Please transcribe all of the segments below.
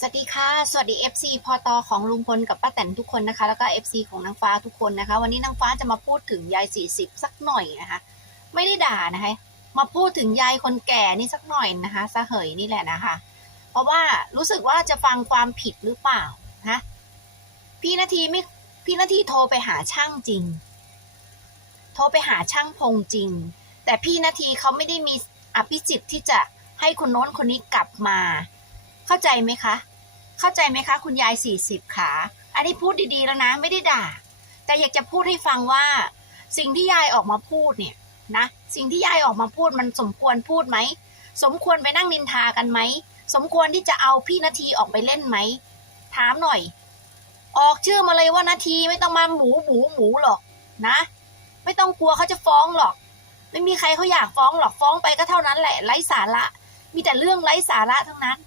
สวัสดีค่ะ สวัสดี FC พอตอของลุงพลกับป้าแตนทุกคนนะคะ แล้วก็ FC ของนางฟ้าทุกคนนะคะ วันนี้นางฟ้าจะมาพูดถึงยาย40 สักหน่อยนะคะ ไม่ได้ด่านะคะ มาพูดถึงยายคนแก่นี่สักหน่อยนะคะสะเหยนี่แหละนะคะ เพราะว่ารู้สึกว่าจะฟังความผิดหรือเปล่านะพี่นาทีไม่พี่นาทีโทรไปหาช่างจริง โทรไปหาช่างพงจริง แต่พี่นาทีเขาไม่ได้มีอภิสิทธิ์ที่จะให้คนโน้นคนนี้กลับมา เข้าใจไหมคะ เข้าใจไหมคะ คุณยายสี่สิบขา อันนี้พูดดีๆแล้วนะ ไม่ได้ด่า แต่อยากจะพูดให้ฟังว่า สิ่งที่ยายออกมาพูดเนี่ยนะ สิ่งที่ยายออกมาพูดมันสมควรพูดไหม สมควรไปนั่งนินทากันไหม สมควรที่จะเอาพี่นาทีออกไปเล่นไหม ถามหน่อย ออกชื่อมาเลยว่านาทีไม่ต้องมาหมูหมูหมูหรอกนะ ไม่ต้องกลัวเขาจะฟ้องหรอก ไม่มีใครเขาอยากฟ้องหรอกฟ้องไปก็เท่านั้นแหละไร้สาระ มีแต่เรื่องไร้สาระทั้งนั้น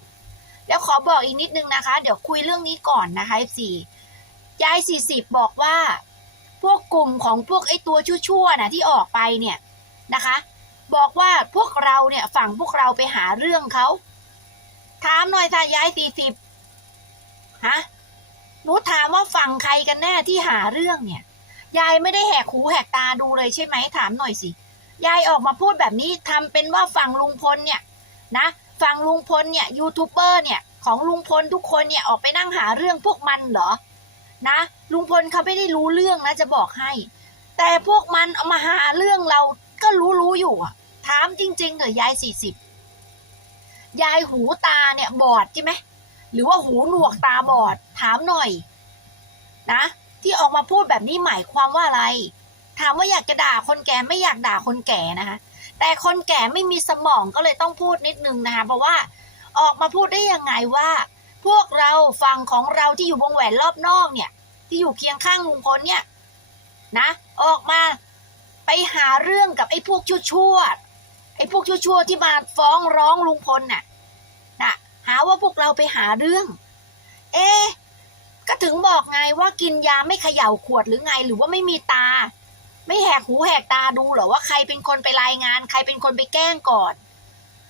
แล้วขอบอกอีกนิดนึงนะคะ เดี๋ยวคุยเรื่องนี้ก่อนนะคะ F4 ยายสี่สิบบอกว่า พวกกลุ่มของพวกไอ้ตัวชั่วๆนะที่ออกไปเนี่ยนะคะ บอกว่าพวกเราเนี่ยฝั่งพวกเราไปหาเรื่องเขาถามหน่อยค่ะยายสี่สิบฮะหนูถามว่าฝั่งใครกันแน่ที่หาเรื่องเนี่ย ยายไม่ได้แหกหูแหกตาดูเลยใช่ไหมถามหน่อยสิยายออกมาพูดแบบนี้ทำเป็นว่าฝั่งลุงพลเนี่ยนะ ฝั่งลุงพลเนี่ยยูทูบเบอร์เนี่ยของลุงพลทุกคนเนี่ยออกไปนั่งหาเรื่องพวกมันเหรอ นะ ลุงพลเขาไม่ได้รู้เรื่องนะจะบอกให้ แต่พวกมันเอามาหาเรื่องเราก็รู้รู้อยู่อะถามจริงๆเหรอยายสี่สิบยายหูตาเนี่ยบอดใช่ไหมหรือว่าหูหนวกตาบอดถามหน่อย นะ ที่ออกมาพูดแบบนี้หมายความว่าอะไร ถามว่าอยากจะด่าคนแก่ไม่อยากด่าคนแก่นะคะ แต่คนแก่ไม่มีสมองก็เลยต้องพูดนิดนึงนะคะเพราะว่าออกมาพูดได้ยังไงว่า พวกเราฝั่งของเราที่อยู่วงแหวนรอบนอกเนี่ยที่อยู่เคียงข้างลุงพลเนี่ยนะ ออกมาไปหาเรื่องกับไอ้พวกชั่วๆไอ้พวกชั่วๆที่มาฟ้องร้องลุงพลน่ะนะหาว่าพวกเราไปหาเรื่อง เอ๊ก็ถึงบอกไงว่ากินยาไม่เขย่าขวดหรือไงหรือว่าไม่มีตา ไม่แหกหูแหกตาดูเหรอว่าใครเป็นคนไปรายงาน ใครเป็นคนไปแกล้งก่อน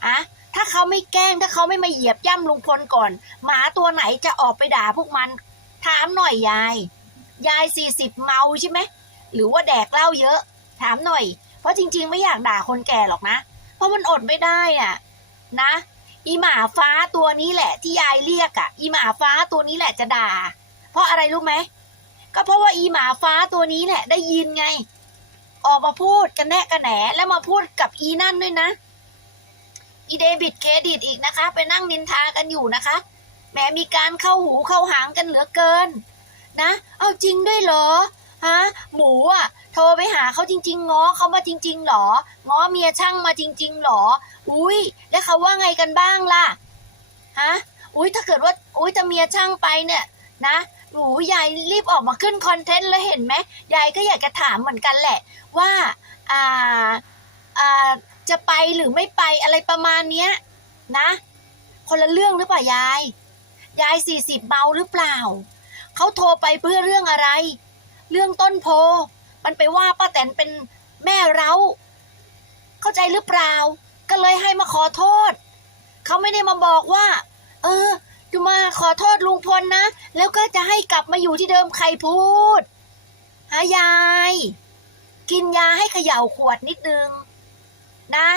อะถ้าเขาไม่แกล้งถ้าเขาไม่มาเหยียบย่ำลุงพลก่อน หมาตัวไหนจะออกไปด่าพวกมัน ถามหน่อยยาย ยายสี่สิบเมาใช่ไหมหรือว่าแดกเหล้าเยอะ ถามหน่อย เพราะจริง ๆ ไม่อยากด่าคนแก่หรอกนะ เพราะมันอดไม่ได้อะ นะ อีหมาฟ้าตัวนี้แหละ ที่ยายเรียกอะ อีหมาฟ้าตัวนี้แหละจะด่า เพราะอะไรรู้ไหมก็เพราะว่าอีหมาฟ้าตัวนี้แหละ ได้ยินไง ออกมาพูดกันแน่กันแหนแล้วมาพูดกับอีนั่นด้วยนะ อีเดบิตเครดิตอีกนะคะ ไปนั่งนินทากันอยู่นะคะแหมมีการเข้าหูเข้าหางกันเหลือเกิน นะ เอาจริงด้วยเหรอฮะหมูอะโทรไปหาเขาจริง ๆ ง้อเขามาจริง ๆหรอ ง้อเมียช่างมาจริง ๆหรอ อุ้ยแล้วเขาว่าไงกันบ้างล่ะฮะอุ้ยถ้าเกิดว่าอุ้ยจะเมียช่างไปเนี่ยนะ หนูยายรีบออกมาขึ้นคอนเทนต์แล้วเห็นไหมยายก็อยากจะถามเหมือนกันแหละ ว่าอ่าอ่าจะไปหรือไม่ไปอะไรประมาณเนี้ยนะ คนละเรื่องหรือเปล่ายาย ยายสี่สิบเมาหรือเปล่าเขาโทรไปเพื่อเรื่องอะไร เรื่องต้นโพ มันไปว่าป้าแตนเป็นแม่เรา เข้าใจหรือเปล่า ก็เลยให้มาขอโทษเขาไม่ได้มาบอกว่า เออ จะมาขอโทษลุงพลนะ แล้วก็จะให้กลับมาอยู่ที่เดิมใครพูดหายาย กินยาให้เขย่าขวดนิดนึง นะ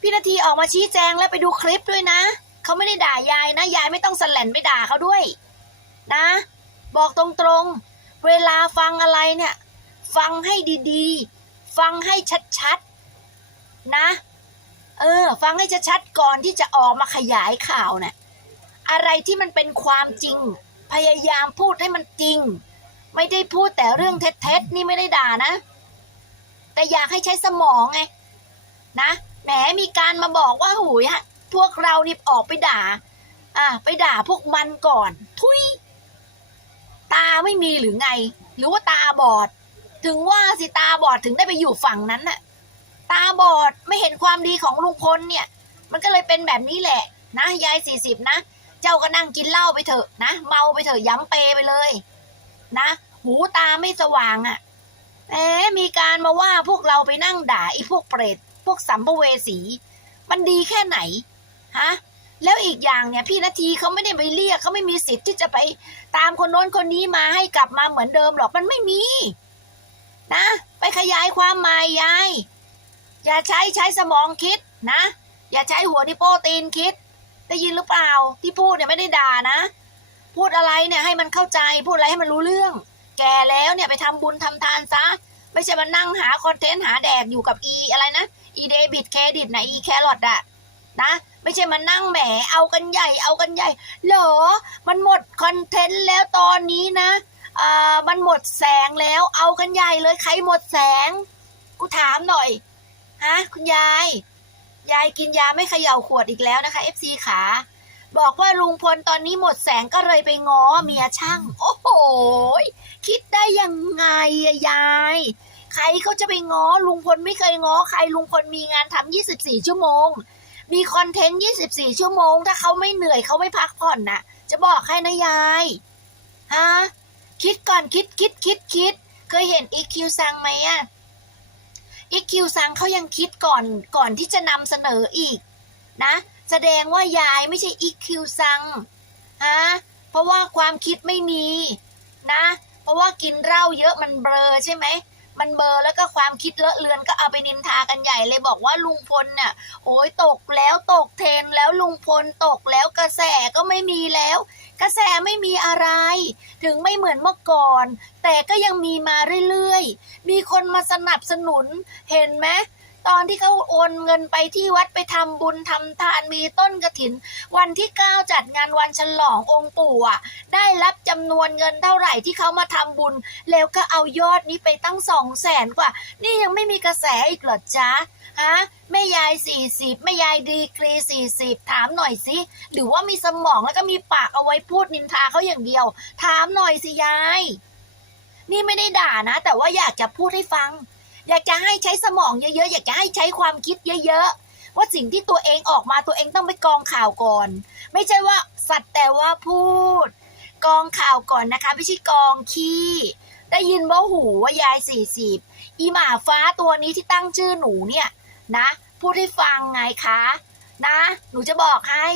พี่นาทีออกมาชี้แจงแล้วไปดูคลิปด้วยนะ เขาไม่ได้ด่ายายนะ ยายไม่ต้องสแลนไปด่าเขาด้วย นะ บอกตรงๆ เวลาฟังอะไรเนี่ย ฟังให้ดีๆ ฟังให้ชัดๆ นะ เออ ฟังให้ชัดๆ ก่อนที่จะออกมาขยายข่าวเนี่ย อะไรที่มันเป็นความจริง พยายามพูดให้มันจริง ไม่ได้พูดแต่เรื่องเท็จๆนี่ไม่ได้ด่านะ แต่อยากให้ใช้สมองไงนะแหมมีการมาบอกว่าหูยฮะพวกเรานี่ออกไปด่า อะไปด่าพวกมันก่อน ทุยตาไม่มีหรือไง หรือว่าตาบอด ถึงว่าสิตาบอดถึงได้ไปอยู่ฝั่งนั้นน่ะ ตาบอดไม่เห็นความดีของลุงพลเนี่ย มันก็เลยเป็นแบบนี้แหละ นะยายสี่สิบนะ เจ้าก็นั่งกินเหล้าไปเถอะนะ เมาไปเถอะย้ำเปไปเลย นะ หูตาไม่สว่างอะ่ะแหมมีการมาว่าพวกเราไปนั่งด่าไอ้พวกเปรตพวกสัมภเวสี มันดีแค่ไหนฮะแล้วอีกอย่างเนี่ยพี่นาทีเขาไม่ได้ไปเรียกเขาไม่มีสิทธิ์ที่จะไปตามคนโน้นคนนี้มาให้กลับมาเหมือนเดิมหรอกมันไม่มี นะ ไปขยายความหมายยาย อย่าใช้ใช้สมองคิดนะ อย่าใช้หัวนิโปตีนคิด ได้ยินหรือเปล่า ที่พูดเนี่ยไม่ได้ด่านะ พูดอะไรเนี่ยให้มันเข้าใจ พูดอะไรให้มันรู้เรื่อง แก่แล้วเนี่ยไปทำบุญทำทานซะ ไม่ใช่มานั่งหาคอนเทนต์หาแดกอยู่กับอีอะไรนะ อีเดบิตเครดิตนะอีแครอทอะนะ ไม่ใช่มานั่งแหมเอากันใหญ่เอากันใหญ่ เหรอ มันหมดคอนเทนต์แล้วตอนนี้นะอ่ามันหมดแสงแล้วเอากันใหญ่เลยใครหมดแสง กูถามหน่อยฮะคุณยาย ยายกินยาไม่เขย่าขวดอีกแล้วนะคะ FC ขาบอกว่าลุงพลตอนนี้หมดแสงก็เลยไปง้อเมียช่าง โอ้โหคิดได้ยังไงอะยาย ใครเขาจะไปง้อลุงพลไม่เคยง้อใครลุงพลมีงานทำ24 ชั่วโมง มีคอนเทนต์ 24 ชั่วโมง ถ้าเขาไม่เหนื่อยเขาไม่พักผ่อนน่ะ จะบอกให้นะยายฮะคิดก่อนคิดคิดคิดคิด เคยเห็นอีคิวซังไหมอะ อีคิวซังเขายังคิดก่อนก่อนที่จะนำเสนออีกนะ แสดงว่ายายไม่ใช่อีคิวซังฮะเพราะว่าความคิดไม่มีนะ เพราะว่ากินเหล้าเยอะมันเบลอใช่ไหมมันเบลอแล้วก็ความคิดเลอะเลือนก็เอาไปนินทากันใหญ่เลยบอกว่าลุงพลเนี่ยโอ้ยตกแล้วตกเทนแล้วลุงพลตกแล้วกระแสก็ไม่มีแล้ว กระแสไม่มีอะไร ถึงไม่เหมือนเมื่อก่อน แต่ก็ยังมีมาเรื่อย มีคนมาสนับสนุน เห็นไหมตอนที่เขาโอนเงินไปที่วัดไปทำบุญทำทานมีต้นกระถิน วันที่เก้าจัดงานวันฉลององค์ปู่อะ ได้รับจำนวนเงินเท่าไหร่ที่เขามาทำบุญ แล้วก็เอายอดนี้ไปตั้งสองแสนกว่า นี่ยังไม่มีกระแสอีกเหรอจ๊ะฮะแม่ยายสี่สิบแม่ยายดีกรีสี่สิบถามหน่อยสิหรือว่ามีสมองแล้วก็มีปากเอาไว้พูดนินทาเขาอย่างเดียว ถามหน่อยสิยาย นี่ไม่ได้ด่านะ แต่ว่าอยากจะพูดให้ฟัง อยากจะให้ใช้สมองเยอะๆ อยากจะให้ใช้ความคิดเยอะๆ ว่าสิ่งที่ตัวเองออกมาตัวเองต้องไปกองข่าวก่อน ไม่ใช่ว่าสัตว์แต่ว่าพูด กองข่าวก่อนนะคะ ไม่ใช่กองขี้ได้ยินว่าหูว่ายายสี่สิบอีหมาฟ้าตัวนี้ที่ตั้งชื่อหนูเนี่ยนะ พูดให้ฟังไงคะ นะ หนูจะบอกให้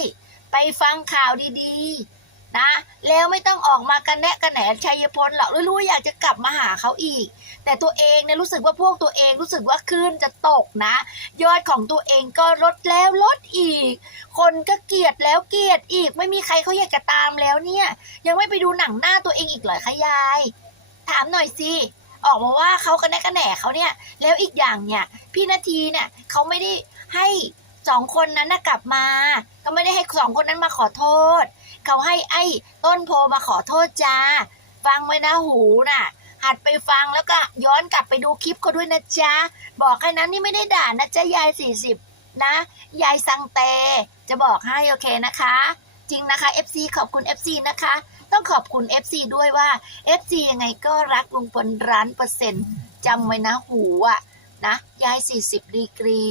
ไปฟังข่าวดีๆ นะ แล้วไม่ต้องออกมากันแนะกันแหนชัยพลหรอกรู้ๆอยากจะกลับมาหาเขาอีก แต่ตัวเองเนี่ยรู้สึกว่าพวกตัวเองรู้สึกว่าคลื่นจะตกนะ ยอดของตัวเองก็ลดแล้วลดอีก คนก็เกลียดแล้วเกลียดอีก ไม่มีใครเขาอยากจะตามแล้วเนี่ย ยังไม่ไปดูหนังหน้าตัวเองอีกเหรอคะยาย ถามหน่อยสิออกมาว่าเขากันแน่กันแหน่เขาเนี่ย แล้วอีกอย่างเนี่ย พี่นาทีเนี่ยเขาไม่ได้ให้สองคนนั้นนะกลับมา ก็ไม่ได้ให้สองคนนั้นมาขอโทษ เขาให้ไอ้ต้นโพมาขอโทษจ้า ฟังไว้นะหูน่ะ หัดไปฟังแล้วก็ย้อนกลับไปดูคลิปเขาด้วยนะจ๊ะ บอกแค่นั้นนี่ไม่ได้ด่านะจ๊ะยายสี่สิบนะ ยายสังเต จะบอกให้โอเคนะคะ จริงนะคะ FC ขอบคุณ FC นะคะ ต้องขอบคุณ FC ด้วยว่า FC ยังไงก็รักลุงพลร้านเปอร์เซ็นต์จำไว้นะหูอะนะ ยาย 40 ดีกรี